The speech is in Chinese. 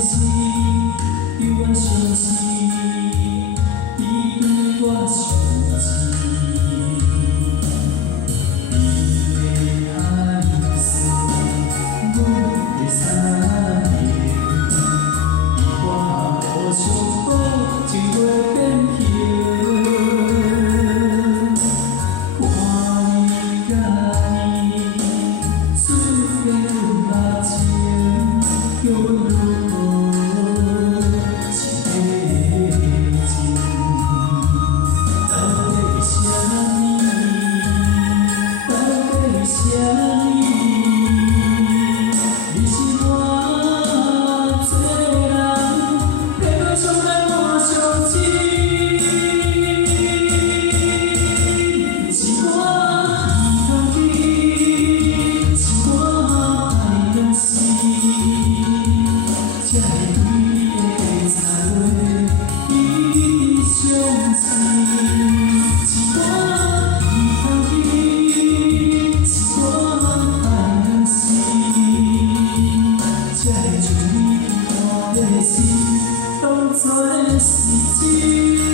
心，永远相信，你对我上深。你的爱是阮的三年，我无想过就会变形。看你甲你，思念阮情，叫阮如何一个情？到底是啥物？到底是啥物？你是我做人，骗我将来我相信。是我遗忘你，是我爱人死，才会对你的残话一直相思。是我遗忘你，是我爱人死，才会将你我的心当作是真。